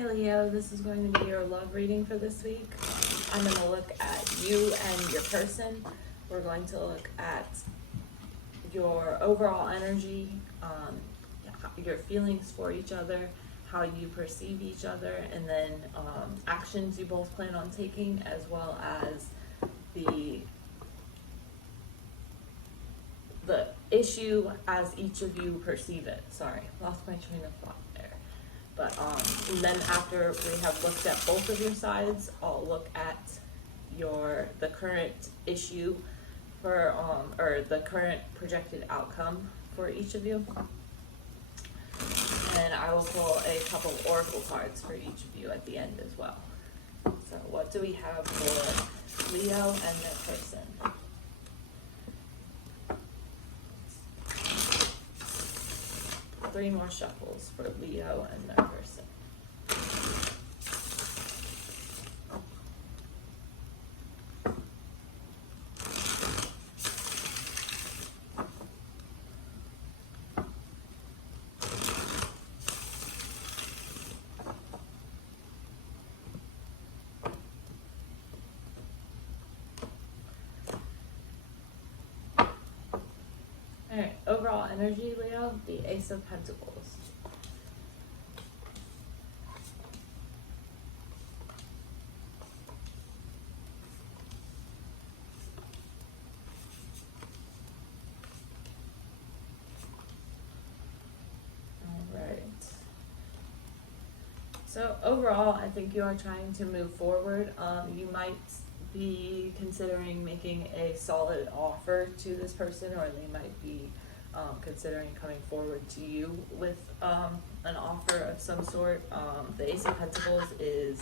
Hey Leo, this is going to be your love reading for this week. I'm going to look at you and your person. We're going to look at your overall energy, your feelings for each other, how you perceive each other, and then actions you both plan on taking, as well as the issue as each of you perceive it. Sorry, lost my train of thought there. But and then after we have looked at both of your sides, I'll look at the current issue for or the current projected outcome for each of you. And I will pull a couple oracle cards for each of you at the end as well. So what do we have for Leo and their person? Three more shuffles for Leo and their person. Alright, overall energy, Leo, the Ace of Pentacles. Alright. So overall, I think you are trying to move forward. You might be considering making a solid offer to this person, or they might be considering coming forward to you with an offer of some sort. The Ace of Pentacles is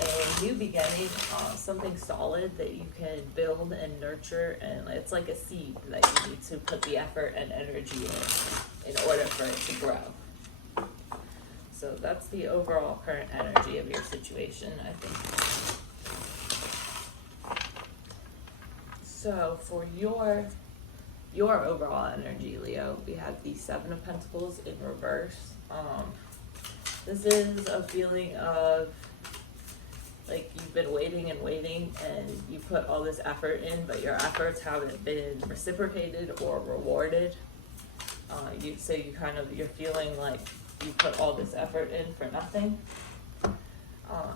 a new beginning, something solid that you can build and nurture, and it's like a seed that you need to put the effort and energy in order for it to grow. So that's the overall current energy of your situation, I think. So for your overall energy, Leo, we have the Seven of Pentacles in reverse. This is a feeling of like you've been waiting and waiting, and you put all this effort in, but your efforts haven't been reciprocated or rewarded. You're feeling like you put all this effort in for nothing.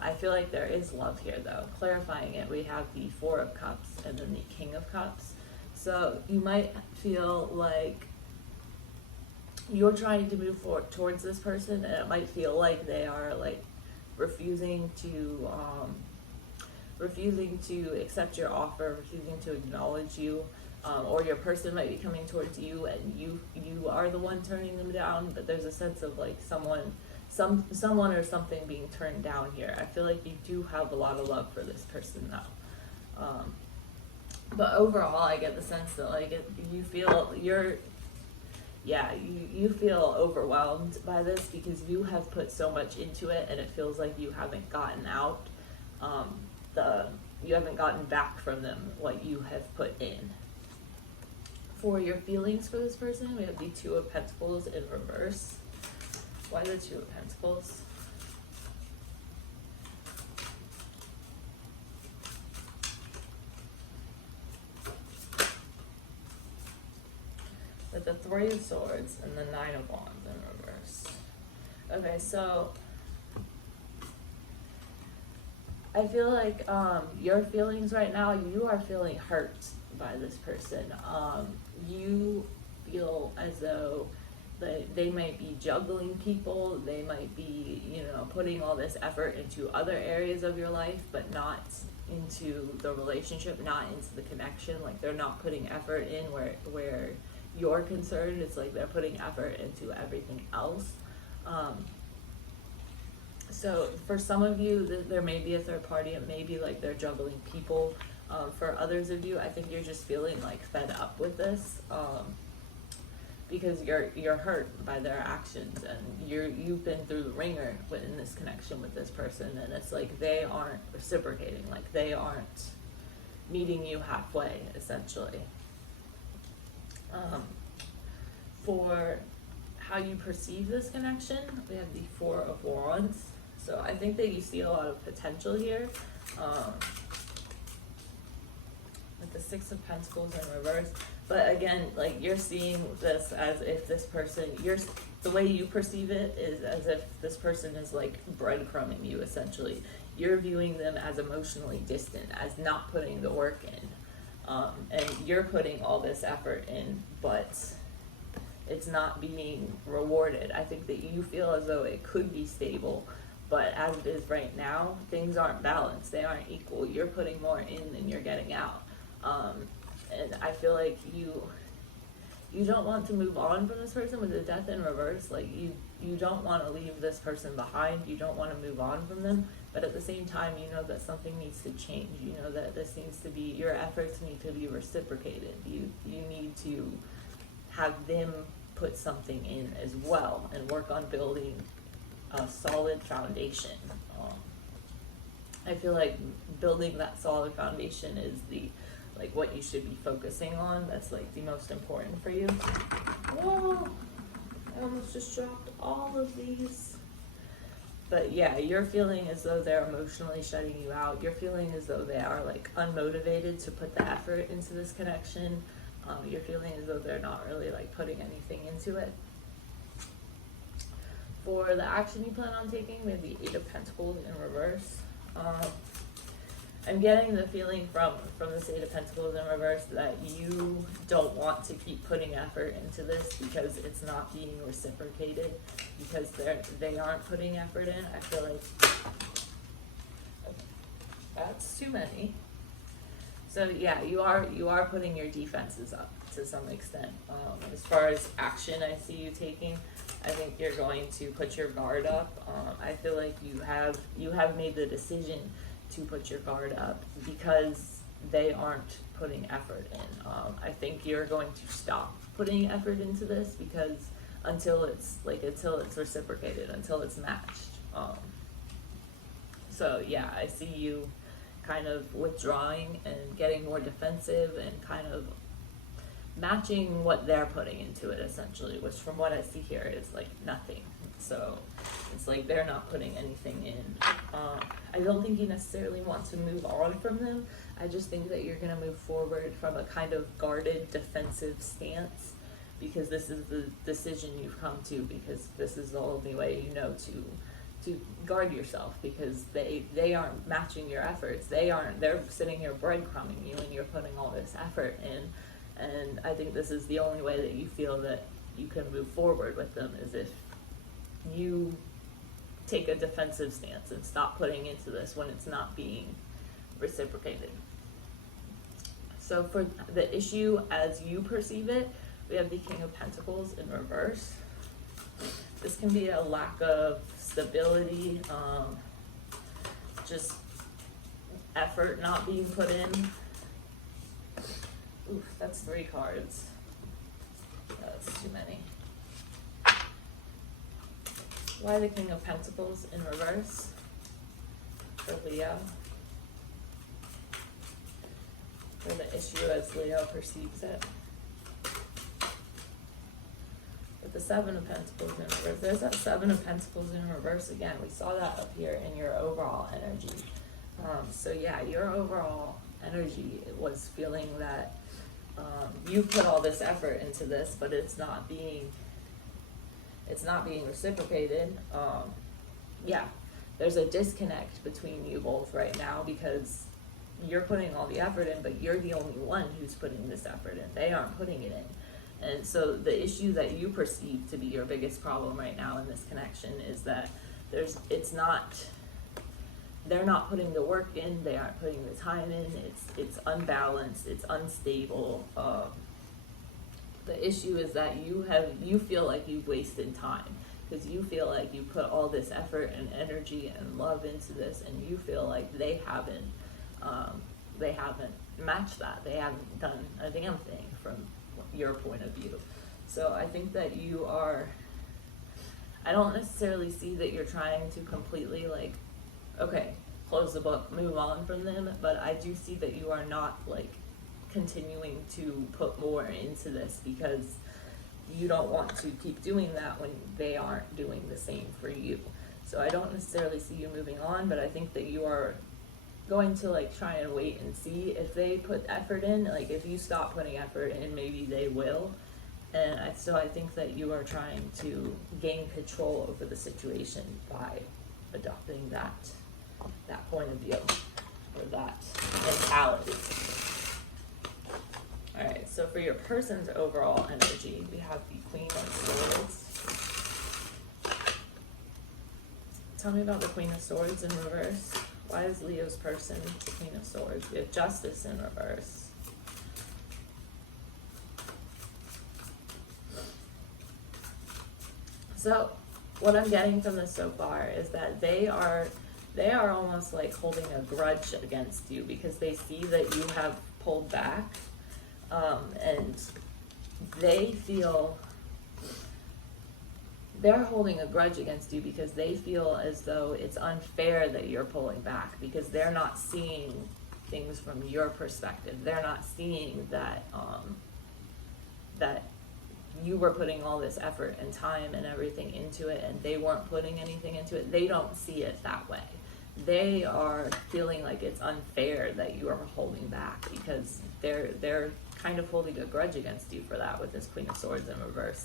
I feel like there is love here, though. Clarifying it, we have the Four of Cups and then the King of Cups. So you might feel like you're trying to move forward towards this person, and it might feel like they are like refusing to accept your offer, refusing to acknowledge you, or your person might be coming towards you and you are the one turning them down. But there's a sense of like someone or something being turned down here. I feel like you do have a lot of love for this person though. But overall, I get the sense that like you feel you feel overwhelmed by this because you have put so much into it, and it feels like you haven't gotten out you haven't gotten back from them what you have put in. For your feelings for this person, we have the Two of Pentacles in reverse. Why the Two of Pentacles? With the Three of Swords and the Nine of Wands in reverse. Okay, so I feel like your feelings right now, you are feeling hurt by this person. You feel as though they might be juggling people, they might be, putting all this effort into other areas of your life, but not into the relationship, not into the connection. Like they're not putting effort in where you're concerned. It's like they're putting effort into everything else. So for some of you, there may be a third party. It may be like they're juggling people. For others of you, I think you're just feeling like fed up with this. Because you're hurt by their actions, and you've been through the ringer in this connection with this person, and it's like they aren't reciprocating, like they aren't meeting you halfway, essentially. For how you perceive this connection, we have the Four of Wands. So I think that you see a lot of potential here. With the Six of Pentacles in reverse. But again, like, you're seeing this as if this person, the way you perceive it is as if this person is like breadcrumbing you, essentially. You're viewing them as emotionally distant, as not putting the work in. And you're putting all this effort in, but it's not being rewarded. I think that you feel as though it could be stable, but as it is right now, things aren't balanced. They aren't equal. You're putting more in than you're getting out. And I feel like you don't want to move on from this person with the Death in reverse. Like, you don't want to leave this person behind. You don't want to move on from them. But at the same time, you know that something needs to change. You know that this needs to be, your efforts need to be reciprocated. You need to have them put something in as well and work on building a solid foundation. I feel like building that solid foundation is what you should be focusing on. That's like the most important for you. Whoa, I almost just dropped all of these. But yeah, you're feeling as though they're emotionally shutting you out. You're feeling as though they are like unmotivated to put the effort into this connection. You're feeling as though they're not really like putting anything into it. For the action you plan on taking, we have the Eight of Pentacles in reverse. I'm getting the feeling from this Eight of Pentacles in reverse that you don't want to keep putting effort into this because it's not being reciprocated, because they aren't putting effort in. I feel like that's too many. So yeah, you are putting your defenses up to some extent. As far as action I see you taking, I think you're going to put your guard up. I feel like you have made the decision to put your guard up because they aren't putting effort in. I think you're going to stop putting effort into this because until it's reciprocated, until it's matched. So yeah, I see you kind of withdrawing and getting more defensive and kind of matching what they're putting into it, essentially, which from what I see here is like nothing. So it's like they're not putting anything in. I don't think you necessarily want to move on from them. I just think that you're going to move forward from a kind of guarded, defensive stance because this is the decision you've come to, because this is the only way you know to guard yourself, because they aren't matching your efforts. They're sitting here breadcrumbing you and you're putting all this effort in. And I think this is the only way that you feel that you can move forward with them, is if you take a defensive stance and stop putting into this when it's not being reciprocated. So for the issue as you perceive it, we have the King of Pentacles in reverse. This can be a lack of stability, just effort not being put in. Oof, that's 3 cards. That's too many. Why the King of Pentacles in reverse for Leo? For the issue as Leo perceives it. With the Seven of Pentacles in reverse, there's that Seven of Pentacles in reverse again. We saw that up here in your overall energy. So yeah, your overall energy was feeling that you put all this effort into this, but it's not being reciprocated. Yeah, there's a disconnect between you both right now because you're putting all the effort in, but you're the only one who's putting this effort in. They aren't putting it in. And so the issue that you perceive to be your biggest problem right now in this connection is that they're not putting the work in, they aren't putting the time in, it's unbalanced, it's unstable. The issue is that you feel like you've wasted time because you feel like you put all this effort and energy and love into this, and you feel like they haven't matched that. They haven't done a damn thing from your point of view. So I think that I don't necessarily see that you're trying to completely close the book, move on from them, but I do see that you are not continuing to put more into this because you don't want to keep doing that when they aren't doing the same for you. So I don't necessarily see you moving on, but I think that you are going to like try and wait and see if they put effort in. Like if you stop putting effort in, maybe they will. And I think that you are trying to gain control over the situation by adopting that point of view, or that mentality. Alright, so for your person's overall energy, we have the Queen of Swords. Tell me about the Queen of Swords in reverse. Why is Leo's person the Queen of Swords? We have Justice in reverse. So, what I'm getting from this so far is that they are almost like holding a grudge against you because they see that you have pulled back, and they feel they're holding a grudge against you because they feel as though it's unfair that you're pulling back, because they're not seeing things from your perspective. They're not seeing that that you were putting all this effort and time and everything into it, and they weren't putting anything into it. They don't see it that way. They are feeling like it's unfair that you are holding back, because they're kind of holding a grudge against you for that with this Queen of Swords in reverse.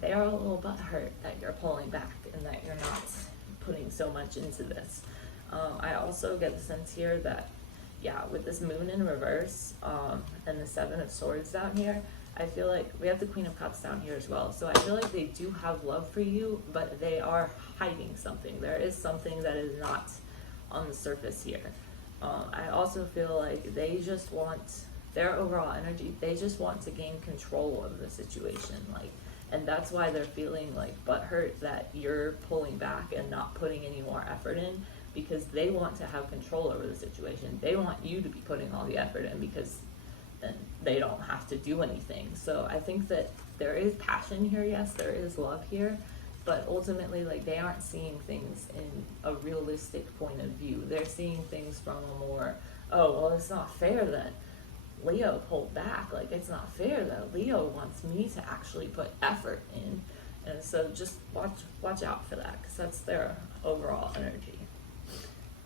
They are a little butthurt that you're pulling back and that you're not putting so much into this. I also get the sense here that, yeah, with this Moon in reverse, and the Seven of Swords down here, I feel like we have the Queen of Cups down here as well. So I feel like they do have love for you, but they are hiding something. There is something that is not on the surface here. I also feel like they just want, their overall energy, they just want to gain control of the situation. Like, and that's why they're feeling like butthurt that you're pulling back and not putting any more effort in, because they want to have control over the situation. They want you to be putting all the effort in, because then they don't have to do anything. So I think that there is passion here, yes, there is love here, but ultimately, like, they aren't seeing things in a realistic point of view. They're seeing things from a more, oh, well, it's not fair that Leo pulled back. Like, it's not fair that Leo wants me to actually put effort in. And so just watch out for that, because that's their overall energy.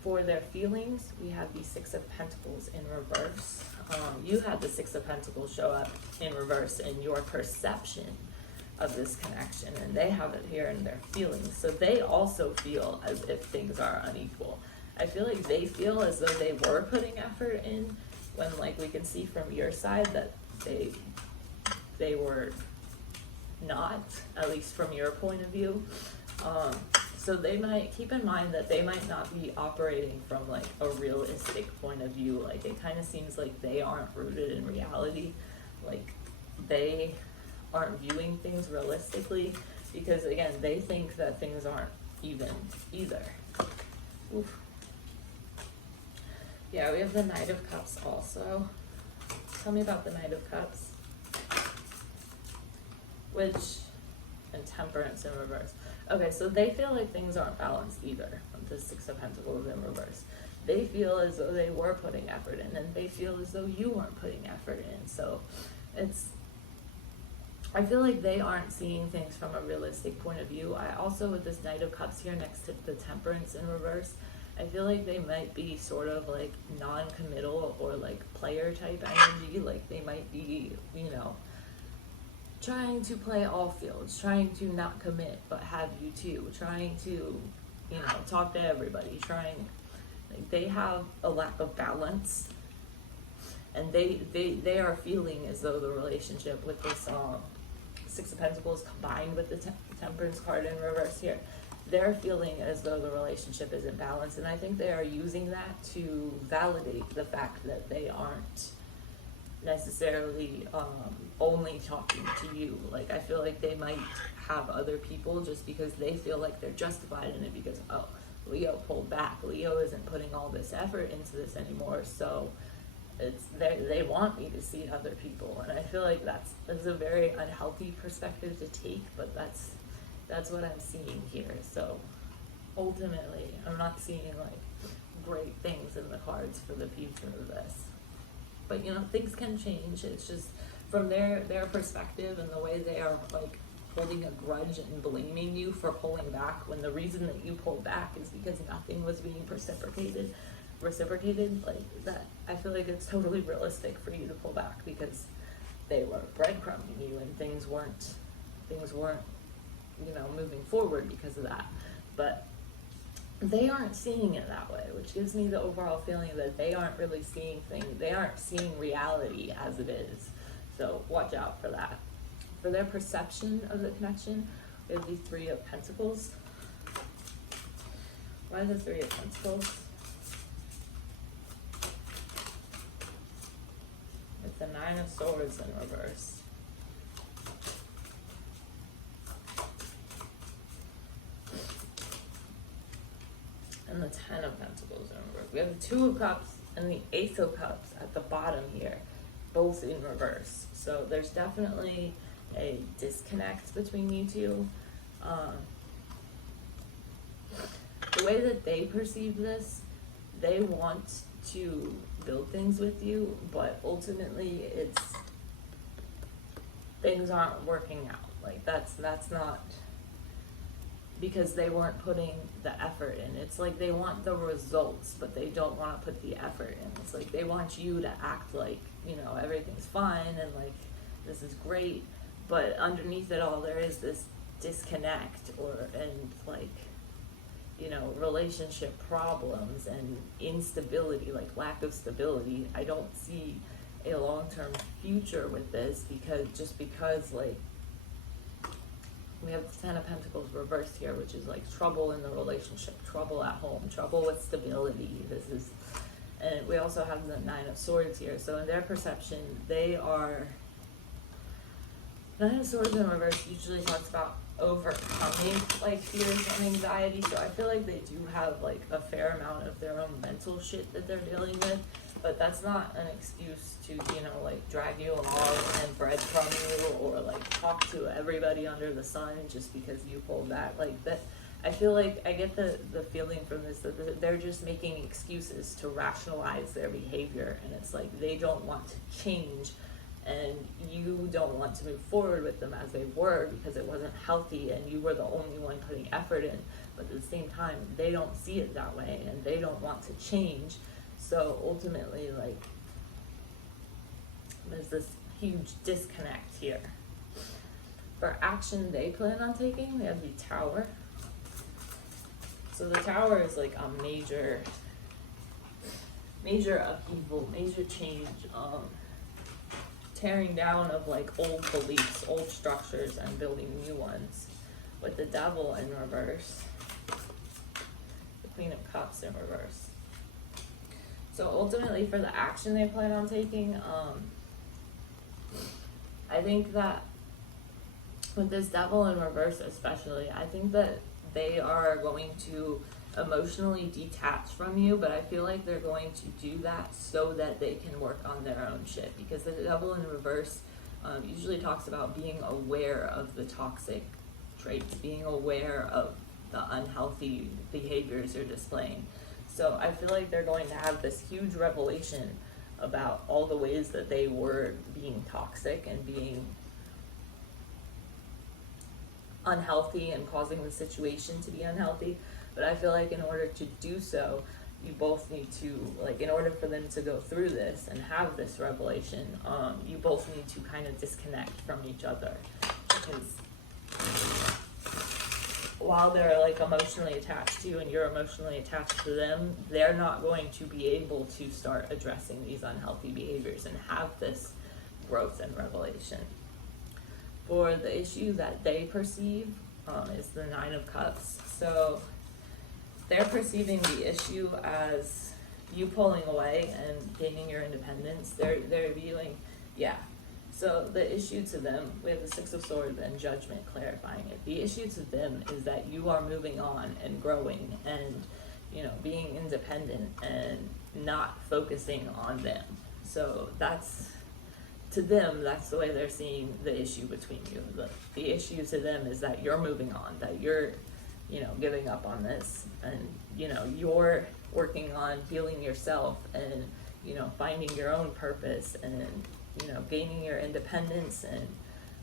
For their feelings, we have the Six of Pentacles in reverse. You had the Six of Pentacles show up in reverse in your perception of this connection, and they have it here in their feelings. So they also feel as if things are unequal. I feel like they feel as though they were putting effort in, when, like, we can see from your side that they were not, at least from your point of view. So they might keep in mind that they might not be operating from like a realistic point of view. Like, it kind of seems like they aren't rooted in reality. Like, they aren't viewing things realistically, because again, they think that things aren't even either. Oof. Yeah, we have the Knight of Cups also. Tell me about the Knight of Cups. And Temperance in reverse. Okay, so they feel like things aren't balanced either, with the Six of Pentacles in reverse. They feel as though they were putting effort in, and they feel as though you weren't putting effort in. So I feel like they aren't seeing things from a realistic point of view. I also, with this Knight of Cups here next to the Temperance in reverse, I feel like they might be sort of like non-committal or like player type energy. Like, they might be, you know, trying to play all fields, trying to not commit but have you too, trying to, you know, talk to everybody, like, they have a lack of balance, and they are feeling as though the relationship with this Six of Pentacles combined with the Temperance card in reverse here, they're feeling as though the relationship isn't balanced, and I think they are using that to validate the fact that they aren't necessarily only talking to you. Like, I feel like they might have other people just because they feel like they're justified in it, because, oh, Leo pulled back, Leo isn't putting all this effort into this anymore, so they want me to see other people. And I feel like that's a very unhealthy perspective to take, but that's what I'm seeing here. So ultimately, I'm not seeing like great things in the cards for the future of this. But, you know, things can change. It's just from their perspective and the way they are like holding a grudge and blaming you for pulling back, when the reason that you pulled back is because nothing was being reciprocated, like that. I feel like it's totally realistic for you to pull back because they were breadcrumbing you and things weren't, you know, moving forward because of that. But they aren't seeing it that way, which gives me the overall feeling that they aren't really seeing things, they aren't seeing reality as it is. So watch out for that. For their perception of the connection, we have the Three of Pentacles. Why the Three of Pentacles? It's the Nine of Swords in reverse. And the Ten of Pentacles in reverse. We have the Two of Cups and the Ace of Cups at the bottom here, both in reverse. So there's definitely a disconnect between you two. The way that they perceive this, they want to build things with you, but ultimately things aren't working out. Like that's not, because they weren't putting the effort in. It's like they want the results, but they don't want to put the effort in. It's like they want you to act like, you know, everything's fine and like this is great, but underneath it all there is this disconnect and like, you know, relationship problems and instability, like lack of stability. I don't see a long-term future with this because like we have the Ten of Pentacles reversed here, which is like trouble in the relationship, trouble at home, trouble with stability. And we also have the Nine of Swords here. So in their perception, Nine of Swords in reverse usually talks about overcoming like fears and anxiety. So I feel like they do have like a fair amount of their own mental shit that they're dealing with. But that's not an excuse to, you know, like drag you along and breadcrumb you or like talk to everybody under the sun just because you pulled back. Like that, I feel like I get the feeling from this that they're just making excuses to rationalize their behavior, and it's like they don't want to change and you don't want to move forward with them as they were because it wasn't healthy and you were the only one putting effort in. But at the same time, they don't see it that way and they don't want to change. So ultimately, like, there's this huge disconnect here. For action they plan on taking, we have the Tower. So the Tower is like a major upheaval, major change, tearing down of like old beliefs, old structures, and building new ones. With the Devil in reverse, the Queen of Cups in reverse. So ultimately, for the action they plan on taking, I think that with this Devil in reverse especially, I think that they are going to emotionally detach from you, but I feel like they're going to do that so that they can work on their own shit. Because the Devil in reverse usually talks about being aware of the toxic traits, being aware of the unhealthy behaviors you're displaying. So I feel like they're going to have this huge revelation about all the ways that they were being toxic and being unhealthy and causing the situation to be unhealthy. But I feel like in order to do so, you both need to, like, in order for them to go through this and have this revelation, you both need to kind of disconnect from each other. Because while they're like emotionally attached to you and you're emotionally attached to them, they're not going to be able to start addressing these unhealthy behaviors and have this growth and revelation. For the issue that they perceive is the Nine of Cups. So they're perceiving the issue as you pulling away and gaining your independence. They're viewing, so the issue to them, we have the Six of Swords and Judgment clarifying it. The issue to them is that you are moving on and growing and, you know, being independent and not focusing on them. So that's, to them, that's the way they're seeing the issue between you. The issue to them is that you're moving on, that you're, you know, giving up on this, and, you know, you're working on healing yourself and, you know, finding your own purpose and, you know, gaining your independence and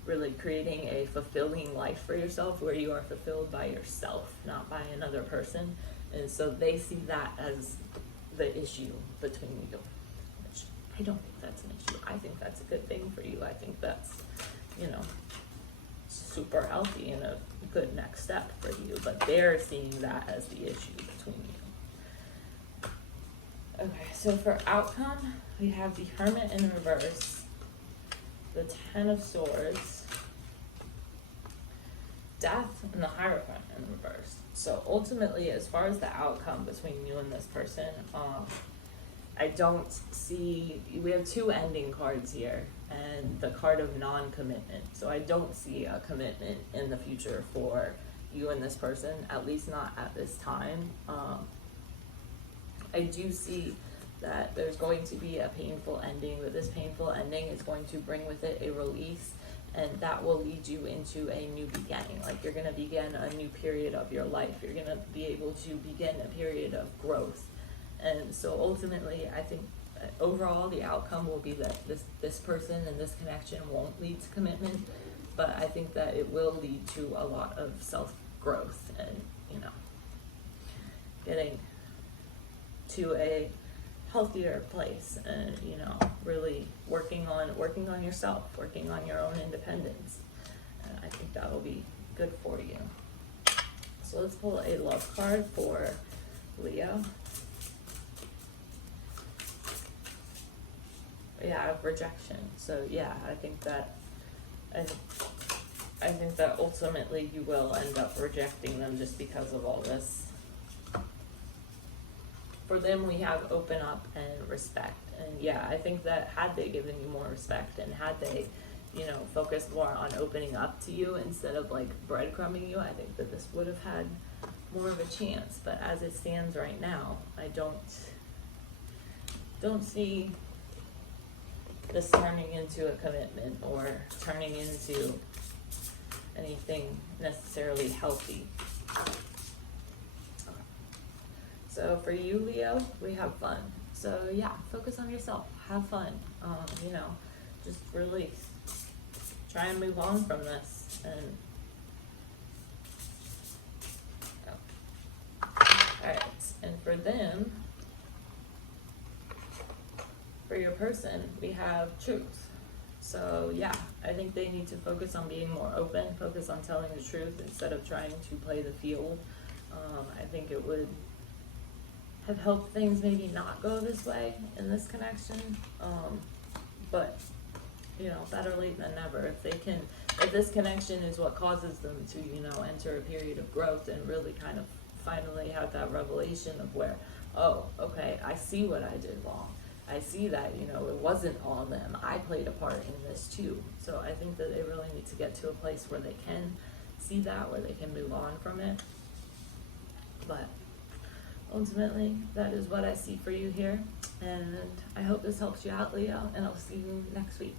really creating a fulfilling life for yourself where you are fulfilled by yourself, not by another person. And so they see that as the issue between you, which I don't think that's an issue. I think that's a good thing for you. I think that's, you know, super healthy and a good next step for you, but they're seeing that as the issue between you. Okay, so for outcome, we have the Hermit in reverse, the Ten of Swords, Death, and the Hierophant in reverse. So ultimately, as far as the outcome between you and this person, I don't see, we have two ending cards here and the card of non-commitment. So I don't see a commitment in the future for you and this person, at least not at this time. I do see that there's going to be a painful ending, but this painful ending is going to bring with it a release, and that will lead you into a new beginning. Like, you're going to begin a new period of your life. You're going to be able to begin a period of growth. And so ultimately, I think overall the outcome will be that this person and this connection won't lead to commitment, but I think that it will lead to a lot of self-growth and, you know, getting to a healthier place, and, you know, really working on yourself, working on your own independence. And I think that'll be good for you. So let's pull a love card for Leo. Yeah, rejection. So yeah, I think that ultimately you will end up rejecting them just because of all this. For them, we have open up and respect. And yeah, I think that had they given you more respect and had they, you know, focused more on opening up to you instead of like breadcrumbing you, I think that this would have had more of a chance. But as it stands right now, I don't see this turning into a commitment or turning into anything necessarily healthy. So for you, Leo, we have fun. So yeah, focus on yourself, have fun. You know, just really try and move on from this. And all right, and for them, for your person, we have truth. So yeah, I think they need to focus on being more open, focus on telling the truth instead of trying to play the field. I think it would have helped things maybe not go this way in this connection. But, you know, better late than never. If this connection is what causes them to, you know, enter a period of growth and really kind of finally have that revelation of where, oh, okay, I see what I did wrong. I see that, you know, it wasn't all them. I played a part in this too. So I think that they really need to get to a place where they can see that, where they can move on from it. But ultimately, that is what I see for you here. And I hope this helps you out, Leo, and I'll see you next week.